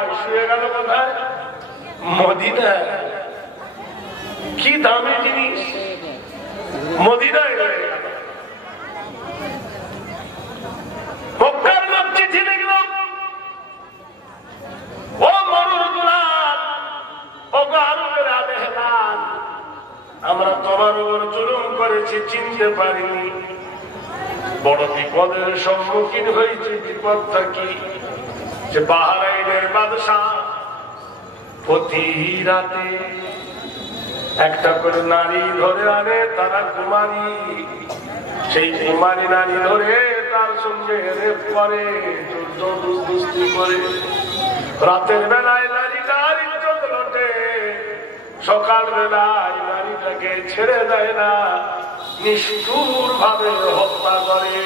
কোথায় শুয়ে গেল? কোথায়? মদিনা। কি দামি জিনিস মদিনায় রয়ে গেল। মক্কার লোক চিঠি লিখল, ও মরুর দুলাল, ও আরবের আবেহলাল, আমরা তোমার উপর জুলুম করেছি, চিনতে পারিনি, বড় বিপদের সম্মুখীন হয়েছে। বিপদটা কি? যে বাহরাইনের বাদশাহ প্রতি রাতে একটা করে নারী ধরে আনে, তারা কুমারী। সেই কুমারী নারী ধরে তার সঙ্গে রেপ করে, জবরদস্তি করে। রাতের বেলায় নারীটার ইজ্জত লোটে, সকাল বেলায় নারীটাকে ছেড়ে দেয় না, নিষ্ঠুর ভাবে হত্যা করে।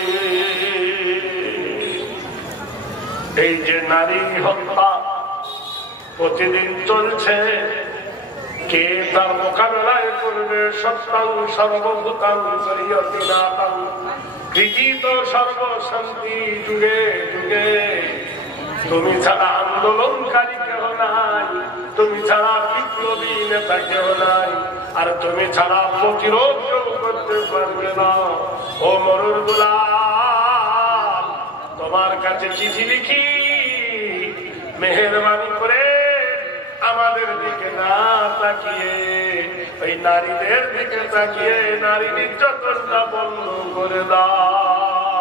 এই যে নারী হত্যা প্রতিদিন চলছে, কে তার মোকাবেলায় করবে? সত্যাং সর্বভূতাং সরিয়তিনাতাং কৃতিত সর্বশান্তি যুগে যুগে। তুমি ছাড়া আন্দোলনকারী কেহ নাই, তুমি ছাড়া বিপ্লবী নেতা কেহ নাই, আর তুমি ছাড়া প্রতিরোধ কেউ করতে পারবে না। ও মরুর দুলাল, তোমার কাছে চিঠি লিখি, মেহেরবানি করে আমাদের দিকে না তাকিয়ে ওই নারীদের দিকে তাকিয়ে নারী নির্যাতনটা বন্ধ করে দাও।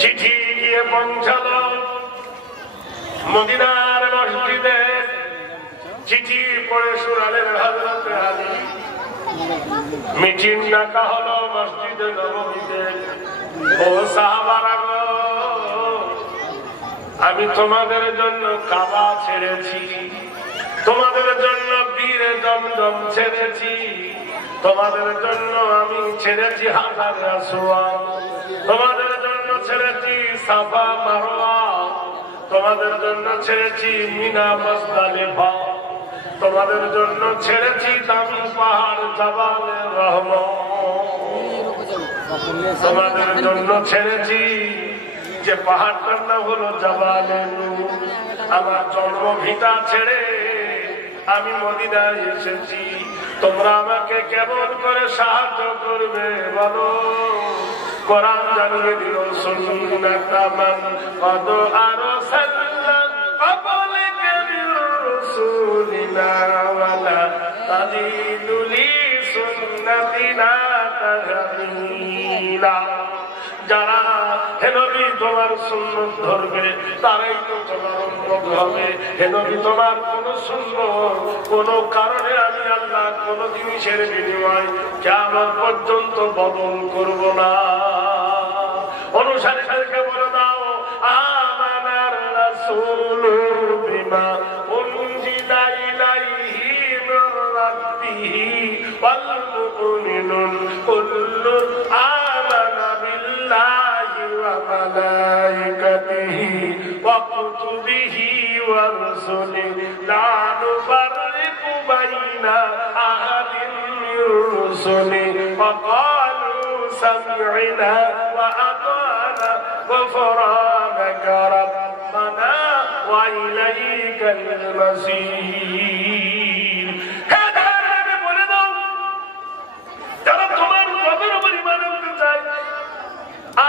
চিঠি গিয়ে পৌঁছালো মদিনার মসজিদে। চিঠি পড়ে শুনালেন হযরত আলী। মিটিং ডাকা হলো মসজিদে নববীতে। ও সাহাবারা গো, আমি তোমাদের জন্য কাবা ছেড়েছি, তোমাদের জন্য বীরে জমজম ছেড়েছি, তোমাদের জন্য আমি ছেড়েছি হাজারে আসওয়াদ, তোমাদের জন্য ছেড়েছি সাফা মারওয়া, তোমাদের জন্য ছেড়েছি মিনা মুজদালিফা, তোমাদের জন্য ছেড়েছি দামি পাহাড় জাবালে রহমত, তোমাদের জন্য ছেড়েছি যে পাহাড়টার নাম হলো জাবালে নূর। আমার জন্মভিটা ছেড়ে আমি মদিনায় এসেছি, তোমরা আমাকে কেমন করে সাহায্য করবে বলো? কোরআন জানিয়ে দিল, সুন্নাতা মান কদ আরসালনা ক্বাবলাকা মির রাসূলিনা ওয়ালা তাজিদু লি সুন্নাতিনা তাহমিলা। যারা হে নবী তোমার সুন্নত ধরবে, তারাই তো তোমার উম্মত হবে। হে নবী তোমার কোন সুন্নত, কোন কারণে আমি আল্লাহ কোন জিনিসের বিনিময় কিয়ামত পর্যন্ত বদল করব না। অনুসারীদেরকে বলে দাও, আমানার রাসূলু বিমা উনজিলা ইলাইহি মির রাব্বিহি ওয়াল মুমিনুন কুল্লুন আমানা বিল্লাহি ওয়া মালাইকাতিহি ওয়া কুতুবিহি ওয়া রুসুলিহি লা নুফাররিকু বাইনা আহাদিন মির রুসুলিহি ওয়া ক্বালু সামি'না ওয়া আতা'না গুফরানাকা রাব্বানা ওয়া ইলাইকাল মাসীর। যারা তোমার রবের উপর ঈমান আনতে চায়,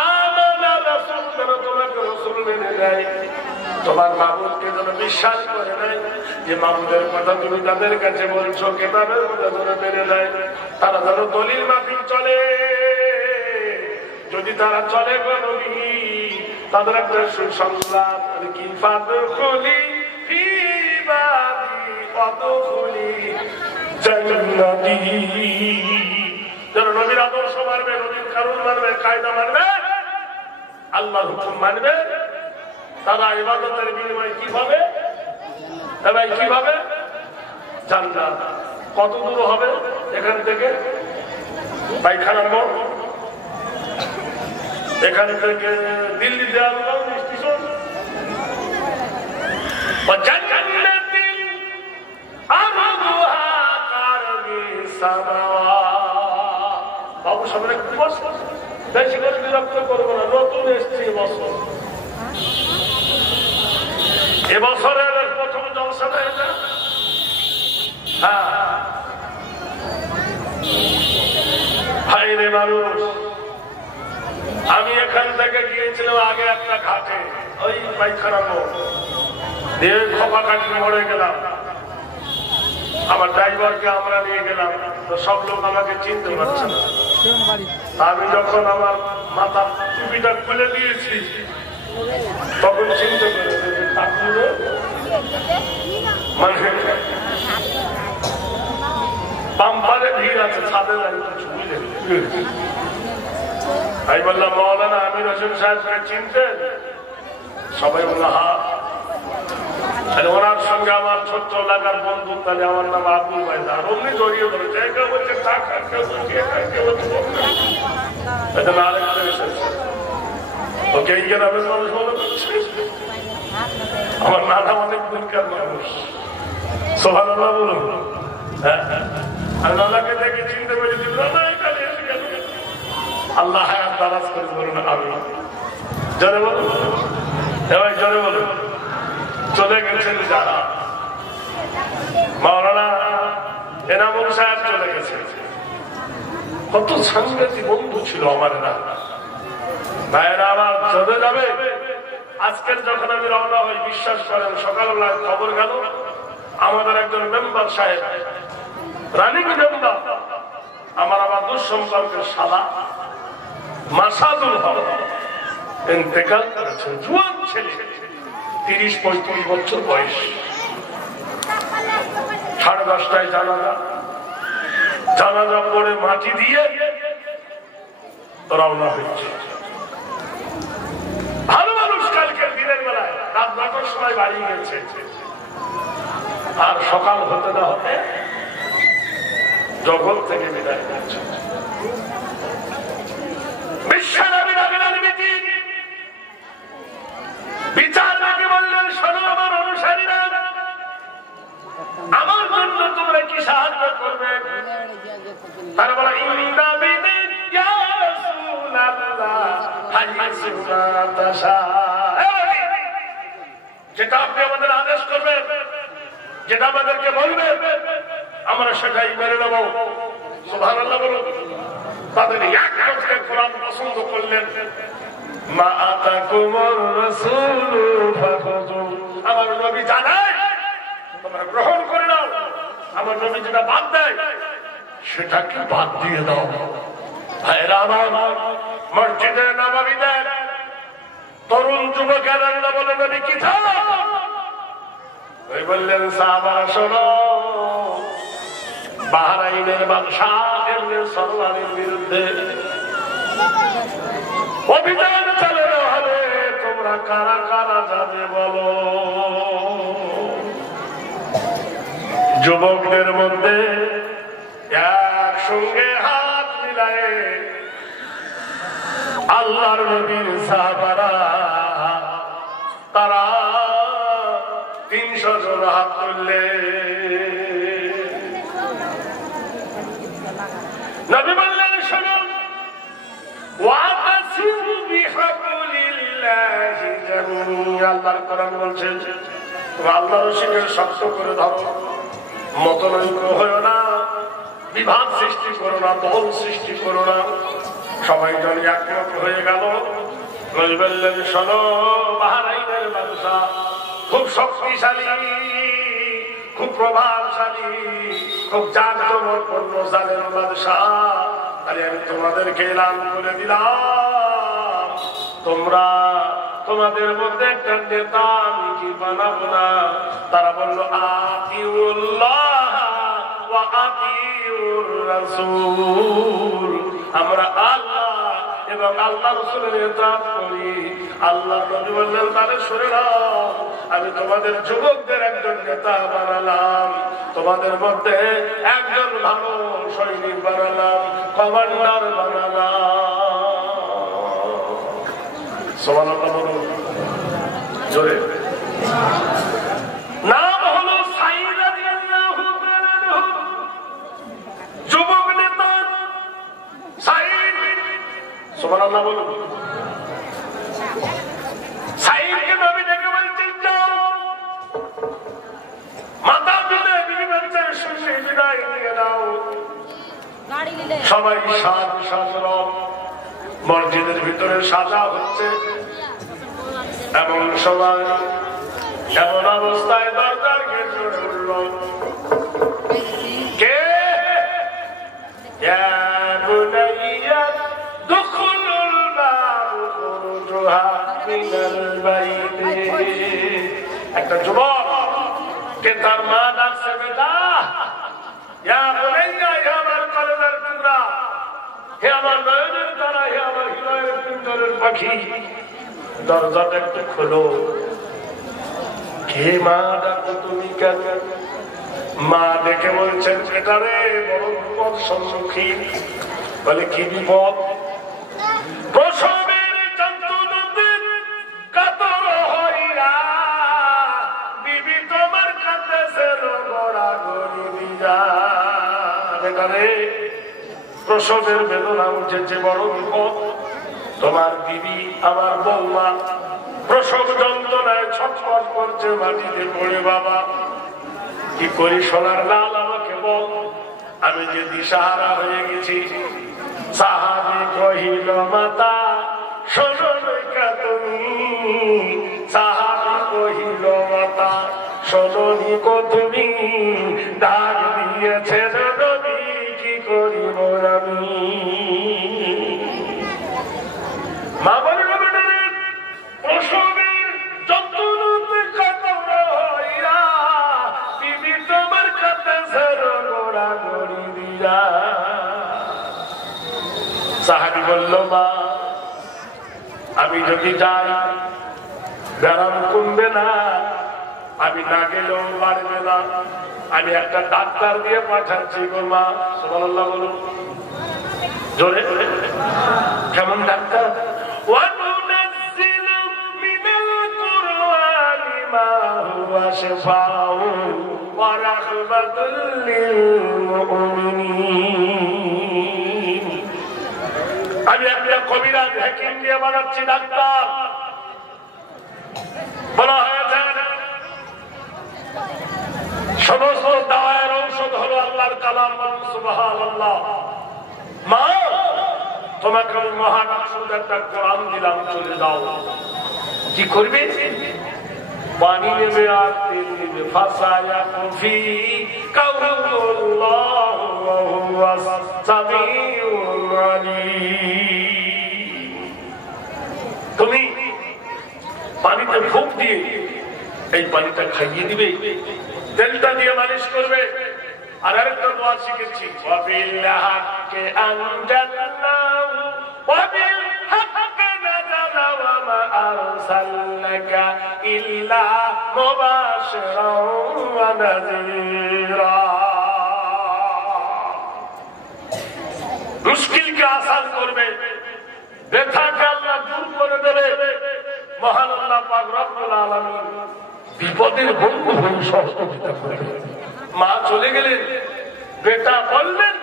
আমানা রাসূল, যারা তোমাকে রাসূল মেনে নেয়, তোমার মাবুদকে যেন বিশ্বাস করে নেয়, যে মাবুদের কথা তুমি তাদের কাছে বলছো, কিতাবের কথা যেন মেনে নেয়, তারা যেন দলিল মাফিক চলে। যদি তারা চলে গো নবী, তাদের একটা সুসংবাদ, কি ফাদখুলি ফি ইবাদি ওয়াদখুলি জান্নাতি। যারা নবীর আদর্শ মানবে, নবীর কারণ মানবে, কায়দা মানবে, আল্লাহর হুকুম মানবে, তারা ইবাদতের বিনিময়ে কি পাবে? ভাই কি পাবে? জান্নাত। কত দূর হবে এখান থেকে? পায়খানা মোড়, এখান থেকে দিল্লি দেওয়া স্টেশন। বাবু সামনে বেশি করে বিরক্ত করবো না, নতুন এসছি বছর, এবছরের প্রথম জলসা দেয় না? হ্যাঁ ভাই রে মানুষ, আমি এখান থেকে গিয়েছিলাম আগে একটা ঘাটে, ওই পায়খানা দিয়ে খোপা কাটিয়ে মরে গেলাম। আমার ড্রাইভারকে আমরা নিয়ে গেলাম, তো সব লোক আমাকে চিনতে পারছে না। আমি যখন আমার মাথার টুপিটা খুলে দিয়েছি তখন চিনতে পেরেছে মানে পাম্পারে ভিড় আছে, ছাদে আমি বললাম মৌলানা আমির হোসেন সাহেবকে চিনতেন? সবাই বললো হ্যাঁ। তাহলে ওনার সঙ্গে আমার ছোট্ট এলাকার বন্ধু, তাহলে আমার নাম আব্দুল ভাইদার, অমনি জড়িয়ে ধরেছে। কেউ বলছে টাকা, কেউ বলছে কেউ বলছে আরেকটা এসেছে, ওকে এই গ্রামের মানুষ মনে করছে আমার নানা অনেক দিনকার মানুষ। সুবহানাল্লাহ বলুন। হ্যাঁ আমি নানাকে দেখে চিনতে পেরেছি, নানা এখানে এসে গেল। আল্লাহ হায়াত দারাজ করে বলুন আমি। জোরে বলুন, এবার জোরে বলুন। চলে গেছেন যারা, মাওলানা এনামুল সাহেব চলে গেছেন। কত সাংঘাতিক বন্ধু ছিল আমার এরা। ভাইয়েরা আমার চলে যাবে। আজকের যখন আমি রওনা হই, বিশ্বাস করেন সকালবেলায় খবর গেল আমাদের একজন মেম্বার সাহেব, রানিং মেম্বার, আমার দুঃসম্পর্কের সাদা মাসাদুল হক ইন্তেকাল করেছেন। জুয়ান ছেলে, 30-35 বছর বয়স। 10:30টায় জানাজা পড়ে মাটি দিয়ে রওনা হয়েছে। ভালো মানুষ, কালকের দিনের বেলায় রাত 9টার সময় বাড়ি গেছে, আর সকাল হতে না হতে জগৎ থেকে বিদায় করছে। বিচার নাকি বললেন, শোনো আমার অনুসারীরা, আমার জন্য তোমরা কি সাহায্য করবে? তারা বলে যেটা আপনি আমাদের আদেশ করবেন, যেটা আমাদেরকে বলবে, আমরা সেটাই মেনে নেব। সুবহানাল্লাহ বলুন। তাদের এক লোককে কোরআন পছন্দ করলেন, মা আতাকুমুর রাসূলু ফাখুযু, আমার নবী জানায় তোমরা গ্রহণ করে নাও, আমার নবী যেটা বাদ দেয় সেটাকে বাদ দিয়ে দাও। ভাইরা আমার, মসজিদে নববীতে তরুণ যুবকেরা বলে নবী কি চাও? ওই বললেন সাহাবারা শোনো, বাহরাইনের বাদশাহ ইবনে সালমানের বিরুদ্ধে অভিযান চালানো হবে, তোমরা কারা কারা যাবে বলো। যুবকদের মধ্যে একসঙ্গে হাত মিলায়ে আল্লাহর নবীর সাহাবারা, তারা 300 জন হাত তুললে। নবী বললেন শোনো, ওয়াতাসিমু বিহাবলিল্লাহি জামিআ, আল্লাহর কোরআন বলছে তোমরা আল্লাহর রশিকে শক্ত করে ধরো, মতনৈক্য হয়ো না, বিভাগ সৃষ্টি করো না, দল সৃষ্টি করো না। সবাই জন একমত হয়ে গেল। নবী বললেন শোনো, বাহরাইনের বাদশা খুব শক্তিশালী, খুব প্রভাবশালী, খুব জাঁকজমকপূর্ণ জালেম বাদশা। তাই আমি তোমাদেরকে এলান করে দিলাম, তোমরা তোমাদের মধ্যে একটা নেতা আমি কি বানাবো না? তারা বলল আতিউল্লাহ ওয়া আতিউর রাসূল, আমরা আল্লাহ এবং আল্লাহ রাসূলের ইতাআত করি। আল্লাহ নবী বললেন তাহলে শুনে নাও, আমি তোমাদের যুবকদের একজন নেতা বানালাম, তোমাদের মধ্যে একজন ভালো সৈনিক বানালাম, কমান্ডার বানালাম। সুবহানাল্লাহ বলুন জোরে। নাম হলো সাঈদ রাদিয়াল্লাহু তাআলা, যুবক নেতা সাঈদ। সুবহানাল্লাহ বলুন। সাঈদকে নবী ডেকে বলছেন যাও ভিতরে সাজা হচ্ছে, এমন সময় এমন অবস্থায় দরজার গেট জোরে উঠল, কে? একটা যুবক কে তার মা ডাকছে, বেটা আমার কলেজের টুকরা, হে আমার নয়নের তারা, হে আমার হৃদয়ের পিঞ্জরের পাখি, দরজাটা একটু খোলো। কে মা ডাকো তুমি কেন? মা দেখে বলছেন, বেটা রে বড় বিপদ সম্মুখীন। বলে কি বিপদ? প্রসবের যন্ত্রণাতে কাতর হইয়া বিবি তোমার কাঁদতেছে গড়াগড়ি দিয়া। বেটা রে প্রসবের বেদনা উঠেছে, বড় বিপদ। তোমার বিবি আমার বৌমা প্রসব যন্ত্রণায় ছটফট করছে, মাটিতে পড়ে। বাবা কি করি সোনার লাল, আমাকে বল, আমি যে দিশাহারা হয়ে গেছি। সাহাবী কহিল, মাতা শোনো নৈকা তুমি। সাহাবী কহিল, মাতা শোনো নিকো তুমি। ডাক দিয়েছে নবী, কি করিব আমি। মা বলে, প্রসবের যন্ত্রণাতে কাতর হইয়া বিবি তোমার কাঁদতেছে গোড়াগড়ি দিয়া। সাহাবী বলল, মা আমি যদি যাই ব্যারাম কমবে না, আমি না গেলেও পারবে না, আমি একটা ডাক্তার দিয়ে পাঠাচ্ছি গো মা। সুবহানাল্লাহ বলুন জোরে। কেমন ডাক্তার? আমি একটা কবিরাজ হাকিম দিয়ে বানাচ্ছি ডাক্তার। বলা হয়েছে সমস্ত দাওয়ার ঔষধ হলো আল্লাহর কালাম। সুবহানাল্লাহ। মা তোমাকে আমি মহান ঔষধ একটা কোরআন দিলাম, চলে যাও। কি করবে? পানি নেবে আর তেল নেবে, ফাসায়া কফি কাউল্লাহ ওয়া হুয়াস সামিউল আলীম। তুমি পানিতে ফুঁক দিয়ে এই পানিটা খাইয়ে দিবে, তেলটা দিয়ে মালিশ করবে। আর আরেকটা দোয়া শিখেছি, ওয়াবিল্লাহি আনজালনাহু ওয়াবিল হাক্কি নাযালা ওয়া মা আরসালনাকা ইল্লা মুবাশশিরান ওয়া নাযীরা। মুশকিলকে আসান করবে, ব্যথাকে আল্লাহ দূর করে দেবে। মহান আল্লাহ পাক রব্বুল আলামিন বিপদের বন্ধু হয়ে সহযোগিতা করবে। মা চলে গেলেন, বেটা বললেন,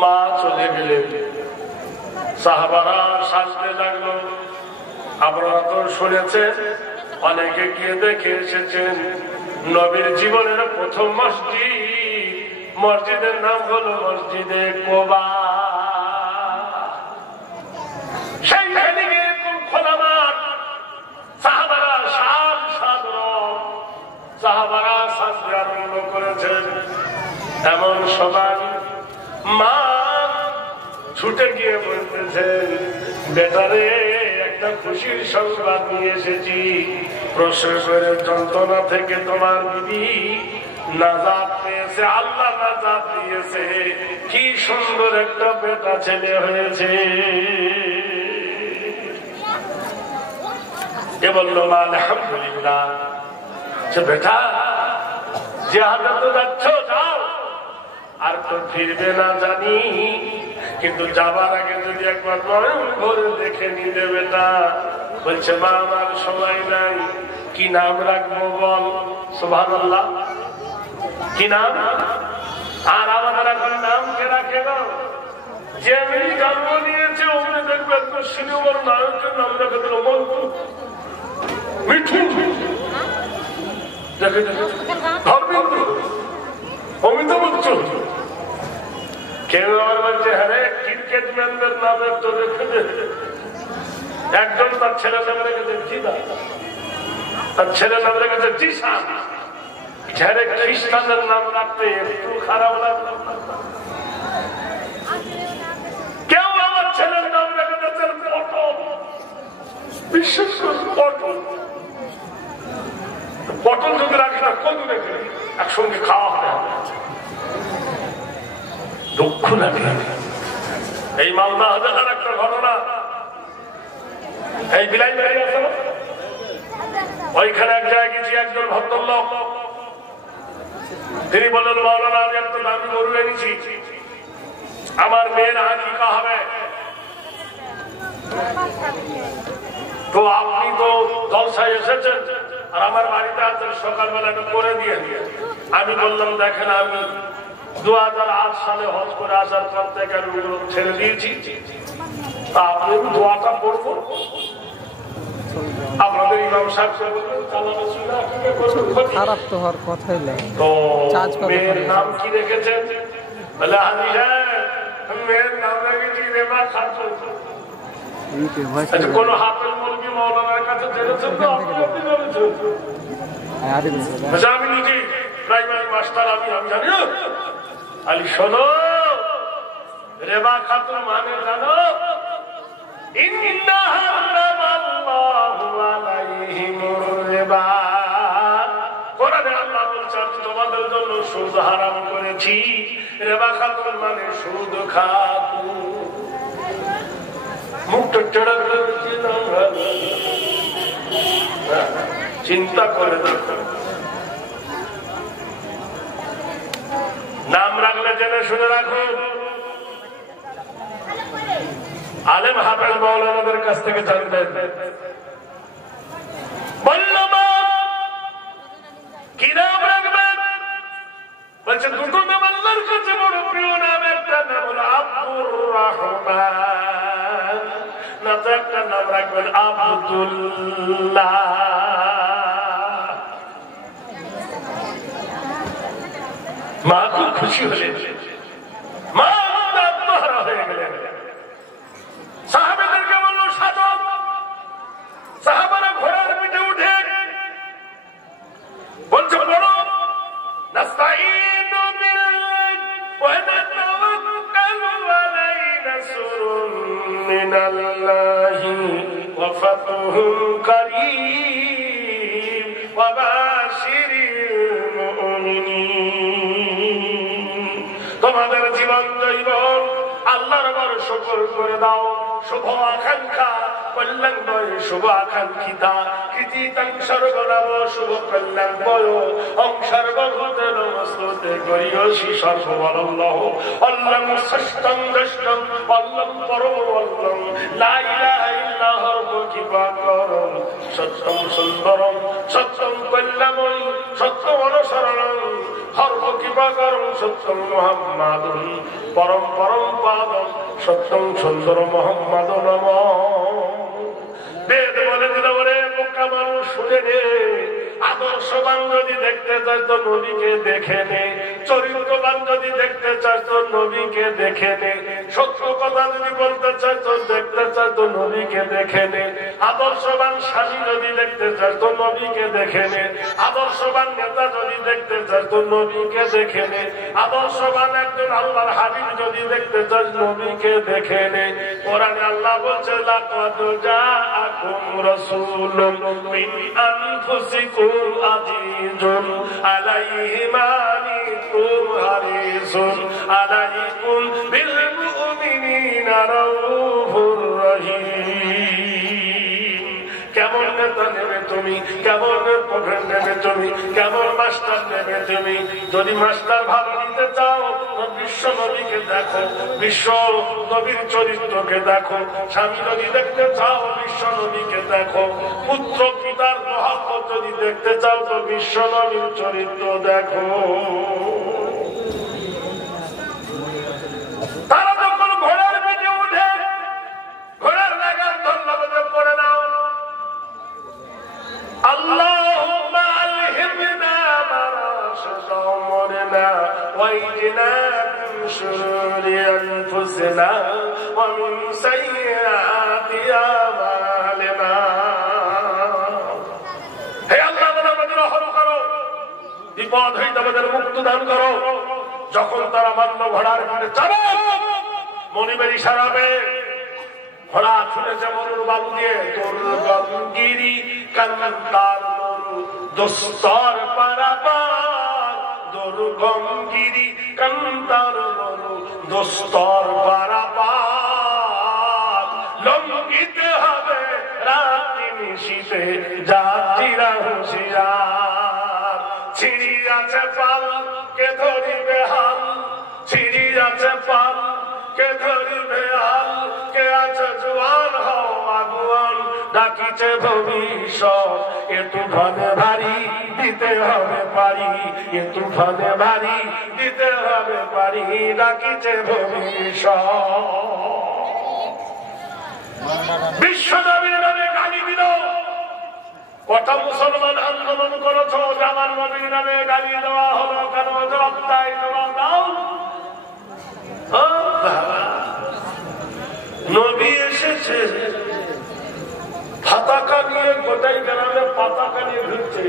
মা চলে গেলেন। সাহাবারা সাজতে লাগলো। আপনারা তো শুনেছেন, অনেকে গিয়ে দেখে এসেছেন, নবীর জীবনের প্রথম মসজিদের নাম হলো মসজিদে কুবা। সেইখানে গিয়ে খোলা মাঠ, সাহাবারা সাহাবারা সাজতে আরম্ভ করেছেন। এমন সময় মা ছুটে গিয়ে বলতেছেন, বেটারে একটা খুশির সংবাদ নিয়ে এসেছি। প্রসবের যন্ত্রণা থেকে তোমার বিবি নাজাত পেয়েছে, আল্লাহ নাজাত দিয়েছে। কি সুন্দর একটা বেটা ছেলে হয়েছে। এ বলল, আলহামদুলিল্লাহ। বেটা যে হাতে তো যাচ্ছ যাও, আর তো ফিরবে না জানি, কিন্তু যাবার আগে যদি একবার নয়ন ভরে দেখে নিতে বেটা। বলছে, মা আমার সময় নাই, কি নাম রাখবো বল। সুবহানাল্লাহ। কি নাম? আর আমাদের এখন নাম কে রাখে না? যে আমি জন্ম নিয়েছে ওখানে দেখবে সিনেমার নায়কের নাম রেখে দিল মন্টু, মিঠু, ধর্মেন্দ্র, অমিতাভ বচ্চন। কেউ আবার বলছে, হ্যাঁ ক্রিকেট ম্যানদের নাম একটু রেখে দে, একজন তার ছেলের নাম রেখেছে জিদা, তার ছেলের নাম রেখেছে জিসান। ছেলে খ্রিস্টানের নাম রাখতে একটু খারাপ লাগলো। কেউ আমার ছেলের নাম রেখেছে পটল, বিশেষ করে পটল। পটল যদি রাখি না কত রেখে একসঙ্গে খাওয়া হবে, দুঃখ লাগে। এই মালদা হাজার একটা ঘটনা, এই বিলাই বাড়ি আছে না, ওইখানে এক জায়গায় গেছি, একজন ভদ্রলোক তিনি বললেন মাওলানা আমি একটা দামি গরু এনেছি, আমার মেয়ের আকিকা হবে, তো আপনি তো জলসায় এসেছেন আর আমার বাড়িতে আছেন, সকালবেলা এটা করে দিয়ে। আমি বললাম দেখেন আমি 2008 সালে হজ করে আসার পর থেকে আমি ওগুলো ছেড়ে দিয়েছি, তা আপনি দোয়াটা পড়বো। আপনাদের ইমাম সাহেব খারাপ তো হওয়ার কথাই নেই। তো মেয়ের নাম কি রেখেছেন? বলে হাজি সাহেব মেয়ের নাম রেখেছি রেবা খাতুন। কোন হাফেজ মৌলভী মাওলানার কাছে জেনেছেন তো? আমি নিজে প্রাইমারি মাস্টার, আমি জানি না। আলী শোনো, রেবা খাতুন মানে জানো? তোমাদের জন্য সুদ হারাম করেছি। রেবা খাতুন মানে সুদ খাতুন। মুখটা টেড়া করে চিন্তা করে দেখো, নাম রাখলে জেনে শুনে রাখো। আলেম হাফেজ মাওলানাদের কাছ থেকে জানবেন। কি নাম রাখবেন? বলছে দুটো নাম আল্লাহর কাছে বড় প্রিয় নাম। একটা নাম হলো আব্দুর রহমান, না তো একটা নাম রাখবেন আব্দুল্লাহ। মা খুব খুশি হলেন, মা আত্মহারা হয়ে গেলেন। সাহাবাদেরকে বলল সাজো। সাহাবারা ঘোড়ার পিঠে উঠে বলছে বড় নাস্তাইনু বিল্লাহি ওয়া নাতাওয়াক্কালু আলাইহি নাসরুন মিনাল্লাহি ওয়া ফাতহুন কারীম ওয়া বাশিরিল মুমিনিন। তোমাদের জীবন জৈবন আল্লাহর বড় শুকর করে দাও। শুভ আকাঙ্ক্ষা কল্যাণ বয়, শুভ আকাঙ্ক্ষিতা কৃতিতাং সর্বনাম শুভ কল্যাণ বয় অংসর্বভূতে নমস্তে করিয়সি সর্ববল্লহ অল্লং ষষ্ঠং দষ্টং অল্লং পরম অল্লং লা ইলাহা ইল্লাল্লাহর কিবাকরম সত্যং সুন্দরম সত্যং কল্যাণময়ী সত্যম অনুসরণং হর্ব কিবাকরম সত্যং মুহাম্মাদুন পরম পরম পাদম সত্যং সুন্দর মোহাম্মদ নম। বেদ বলে দিল ওরে বোকা মানুষ শুনে নে, আদর্শবান যদি দেখতে চাস তো নবীকে দেখে নে, চরিত্রবান যদি দেখতে চাস তো নবীকে দেখে নে, সত্য কথা যদি বলতে চাস তো দেখতে চাস তো নবীকে দেখে নে, আদর্শবান স্বামী যদি দেখতে চাস তো নবীকে দেখে নে, আদর্শবান নেতা যদি দেখতে চাস তো নবীকে দেখে নে, আদর্শবান একজন আল্লাহর হাবিব যদি দেখতে চাস নবীকে দেখে নে। কোরআনে আল্লাহ বলছে লাকাদ জাআকুম রাসূলুম মিন আনফুসিকুম আজিজুন আলাইহি মা আনিতুম হারিসুন আলাইকুম বিল মুমিনিনা রাউফুর রহিম। কেমন নেতা নেবে তুমি, কেমন প্রধান নেবে তুমি, কেমন মাস্টার নেবে তুমি? যদি মাস্টার ভালো নিতে চাও বিশ্ব নবীকে দেখো, বিশ্ব নবীর চরিত্রকে দেখো। স্বামী যদি দেখতে চাও বিশ্ব নবীকে দেখো। পুত্র পিতার মহব্বত যদি দেখতে চাও তো বিশ্ব নবীর চরিত্র দেখো। তারা যখন ঘোড়ার পিঠে উঠে ঘোড়ার লাগাম ধন্যবাদ করে নাও আল্লাহুম্মা আলহিমনা মারাশিদা উমরিনা ওয়াইজিনা মিন শুরুরি আনফুসিনা ওয়া মিন সাইয়্যাতি আমালিনা না। হে আল্লাহ, আমাদের রহম করো, বিপদ হইতে আমাদের মুক্তি দান করো। যখন তারা মান্য ঘোড়ার পিঠে চড়ে মনিবের ইশারাবে ঘোড়া ছুটেছে মরুর বালু দিয়ে, দুর্গমগিরি কান্তার মরু দোস্তর পারাপার, দুর্গমগিরি কান্তার মরু দোস্তর পারাপার। লঙ্ঘিতে হবে রাত্রি নিশীতে যাত্রীরা হুঁশিয়ার। ছিড়ি আছে পাল কে ধরিবে হাল, ছিড়ি আছে পাল কে ধরিবে হাল, কে আছে জোয়ান হও আগুয়ান, ডাকিছে ভবিষ্যৎ এ তুফানে ভারী দিতে হবে পারি, এ তুফানে ভারী দিতে হবে পারি, ডাকিছে ভবিষ্যৎ। বিশ্বনবীর নামে গালি দিল, কত মুসলমান আন্দোলন করেছ, আমার নবীর নামে গালি দেওয়া হলো কেন? জবাব তাই, জবাব দাও। নবী এসেছে পতাকা নিয়ে, গোটাই গ্রামে পতাকা নিয়ে ঘুরছে,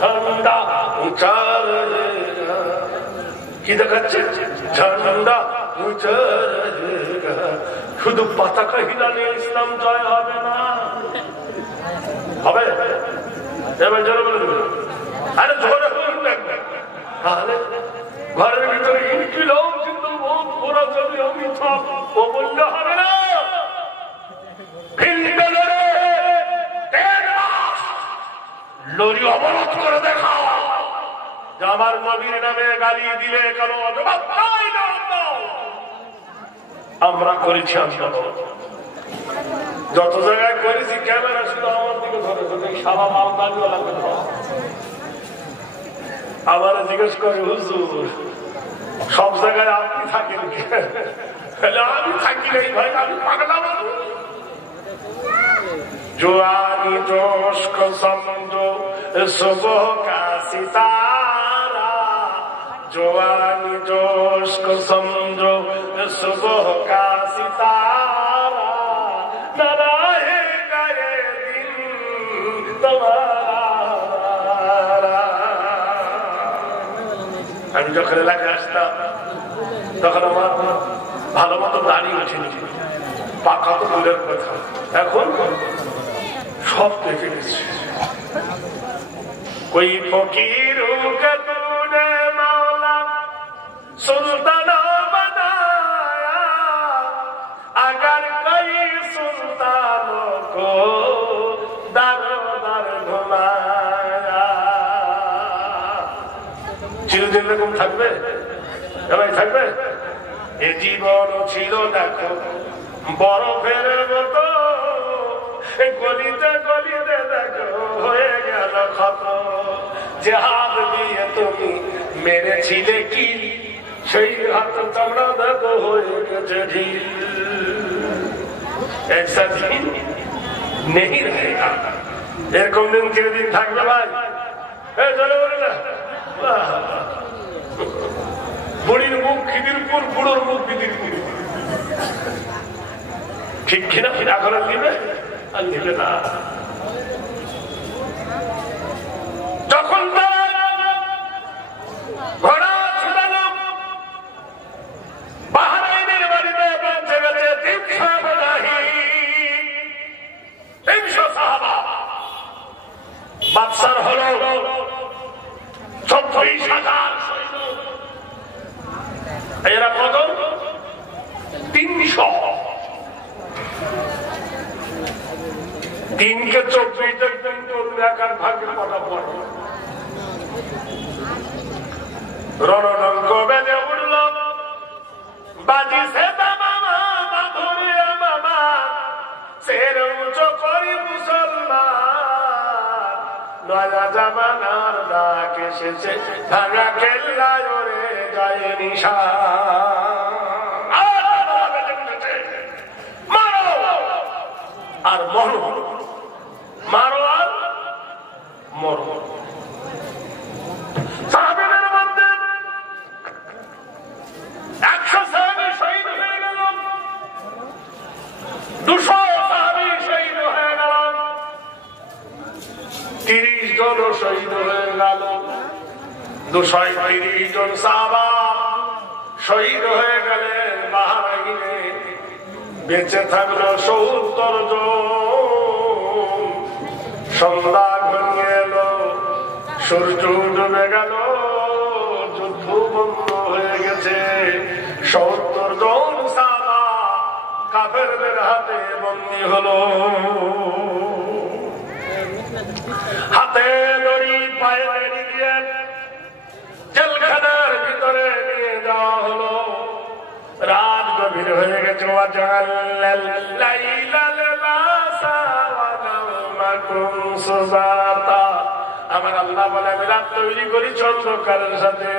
ঠান্ডা উচার কি দেখাচ্ছে? ঠান্ডা উচার। শুধু পতাকা হিলালে ইসলাম জয় হবে না, হবে? এবার জোরে বলে দেবে, আরে জোরে দেখবে, তাহলে ঘরের ভিতরে ইনকি লোক কিন্তু ওরা যদি অমিথক ও বললে হবে না। লরি অবরোধ করে দেখা যে আমার নবীর নামে গালি দিলে কেন? আমরা করেছি আন্দোলন, যত জায়গায় করেছি ক্যামেরা শুধু আমার দিকে ধরে সারা মালদানিওয়ালা। আমার জিজ্ঞেস করে, হুজুর সব জায়গায় আপনি থাকেন? আমি থাকি নাই ভাই, আমি পাগলা মানুষ। জোয়ানি জোশ को समझो सुबह का सितारा, जवानी जोश को समझो सुबह का सितारा, न रहेगा ये दिन तुम्हारा। আমি যখন এলাকায় আসতাম তখন আমার ভালো মতো দাঁড়িয়ে উঠেনি, পাকা তো দূরের কথা, এখন সব দেখে গেছে। कोई फकीरों का तूने मौला सुल्ताना बनाया, अगर कई सुल्तानों को दर दर घुमाया। চিরদিন এরকম থাকবে? সবাই থাকবে? এ জীবন ছিল দেখো বরফের মতো, গলিতে গলিতে দেখো হয়ে গেল ক্ষত। যে হাত দিয়ে তুমি মেরেছিলে কি, সেই হাত তোমরা দেখো হয়ে গেছে ঢিল। ऐसा दिन नहीं रहेगा, এরকম দিন চিরদিন থাকবে ভাই? চলে বলে না, বুড়ির মুখ খিদিরপুর, বুড়োর মুখ বিদিরপুর, ঠিক কিনা? এখন দিবে আর দিবে না। যখন ঘোড়া ছুটালো বাহরাইনের বাড়িতে পৌঁছে গেছে 300 সাহাবা। বাদশার হলো 24,000 সৈন্য, এরা কত? 300। 3 কে 24 দেখবেন তো একার ভাগ্যে কটা পড়ে। রণডঙ্ক বেজে উঠল, বাজি সে মামা ধরে মামা, সের উঁচু করি মুসলমান, নয়া জামানার ডাক এসেছে, ভাঙা কেল্লায় ওরে যায় নিশান। মারো আর মরো, মারো আর মরো। সাহাবীদের মধ্যে 100 সাহাবী শহীদ হয়ে গেল, 200 সাহাবী শহীদ জন শহীদ হয়ে গেল। 230 জন সাহাবা শহীদ হয়ে গেলেন বাহরাইনে। বেঁচে থাকলো 70 জন। সন্ধ্যা ঘনিয়ে এলো, সূর্য ডুবে গেল, যুদ্ধ বন্ধ হয়ে গেছে। 70 জন সাহাবা কাফেরদের হাতে বন্দী হলো। হাতে দড়ি, পায়ে দড়ি দিয়ে জেলখানার ভিতরে নিয়ে যাওয়া হলো। রাত গভীর হয়ে গেছে। আমার আল্লাহ বলে আমি রাত তৈরি করি চন্দ্রকারের সাথে,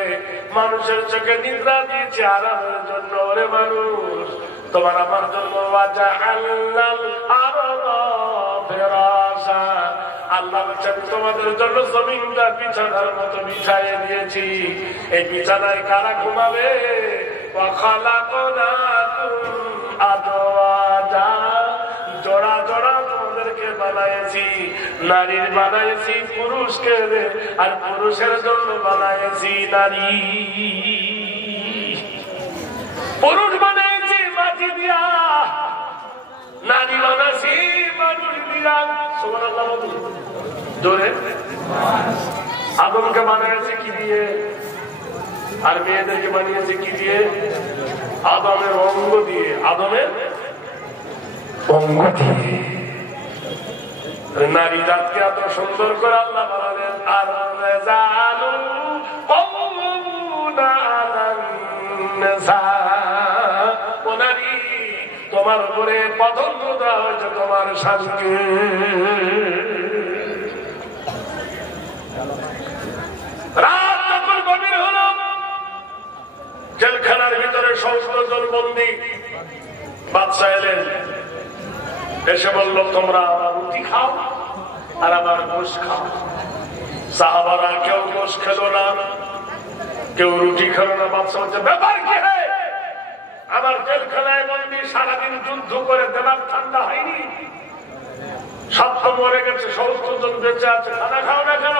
মানুষের চোখে নিদ্রা দিয়েছি আরামের জন্য। ওরে মানুষ, তোমার আমার জন্য আল্লাহ বলছেন তোমাদের জন্য জমিনটা বিছানার মতো বিছাইয়ে দিয়েছি। এই বিছানায় কারা ঘুমাবে? জোড়া জোড়া তোমাদেরকে বানাইছি। নারীর বানাইছি পুরুষকে, আর পুরুষের জন্য বানাইছি নারী। পুরুষ বানাইছি মাটি দিয়া, নারী বানাইছি মানুষ দিয়া। সুবহানাল্লাহ জোরে। আদমকে বানিয়েছে কি দিয়ে? আর মেয়েদেরকে বানিয়েছে কি দিয়ে? আদমের অঙ্গ দিয়ে। আদমের অঙ্গ দিয়ে নারী জাতকে এত সুন্দর করে আল্লাহ বানালেন। আর নারী, তোমার উপরে পছন্দ দেওয়া হয়েছে তোমার স্বামীকে। রাত যখন গভীর হল, জেলখানার ভিতরে 70 জন বন্দী। বাদশা এলেন, এসে বলল তোমরা আমার রুটি খাও আর আমার গোশ খাও। সাহাবারা কেউ গোশ খেলো না, কেউ রুটি খেলো না। বাদশা বলছে ব্যাপার কি? আমার জেলখানায় বন্দী, সারাদিন যুদ্ধ করে দেবার ঠান্ডা হয়নি? 7 মরে গেছে, 70 জন বেঁচে আছে, খানা খাও না কেন?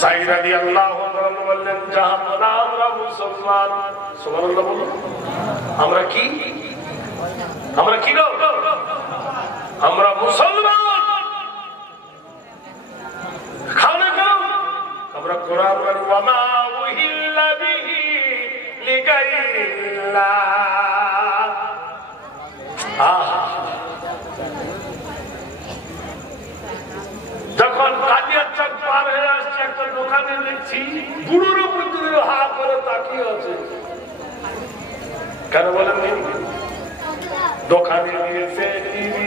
সাইদ রাদিয়াল্লাহু আনহু বললেন জাহান্নামে আমরা মুসলমান। সুবহানাল্লাহ বলো। আমরা কি? আমরা কি গো? আমরা মুসলমান। খাও না কেন? আমরা কোরআন পড়ি, ওয়া মা উহিল্লা বিহি লিগাইরিল্লাহ। যখন কাদিয়ার পার হয়ে আসছে, একটা দোকানে দেখছি বুড়োর উপর হা করে তাকিয়ে আছে। কেন বলেন? দোকানে দিয়েছে টিভি।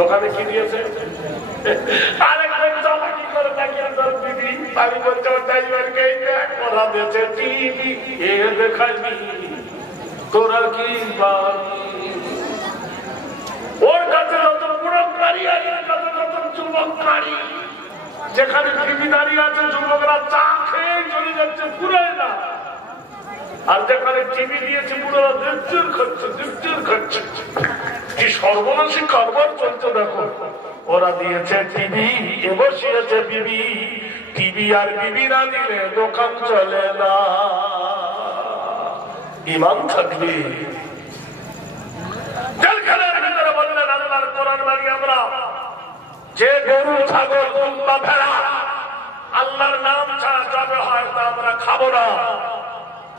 দোকানে কি দিয়েছে? আরেকজন চালাকি করে তাকিয়ে দিদি আমি বলছি ড্রাইভারকে করা দিয়েছে টিভি। এ দেখাবি তোরা কি? ওর কাছে নতুন পুরন গাড়ি, আর কাছে নতুন যুবক গাড়ি। যেখানে টিভি দাঁড়িয়ে আছে, যুবকরা চা খেয়ে চলে যাচ্ছে, পুরায় না। আর যেখানে টিভি দিয়েছে, পুরোরা দিব্যের খাচ্ছে। কি সর্বনাশী কারবার চলছে দেখো। ওরা দিয়েছে টিভি, এ বসিয়েছে বিবি। টিভি আর বিবি না দিলে দোকান চলে না। ইমান থাকবে। জেলখানার ভিতরে বললেন আল্লাহর কোরআন মানি আমরা। যে গরু, ছাগল, বা ভেড়া আল্লাহর নাম ছাড়া যাবে হয় তা আমরা খাবো না।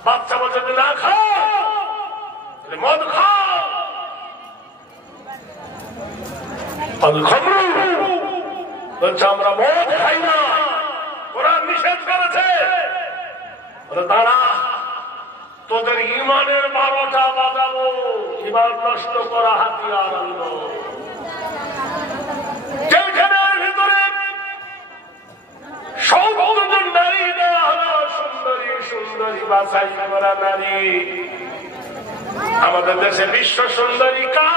বাচ্চা বলছে না খাও, মদ খাও। বলছে আমরা মদ খাই না, কোরআন নিষেধ করেছে। দাঁড়া, তোদের ইমানের 12টা বাজাবো। ইমান নষ্ট করা হাতিয়ার আনলো। জেলখানার ভিতরে 70 জন নারী দেওয়া হলো। সুন্দরী বাছাই করা নারী। আমাদের দেশে বিশ্ব সুন্দরী কার?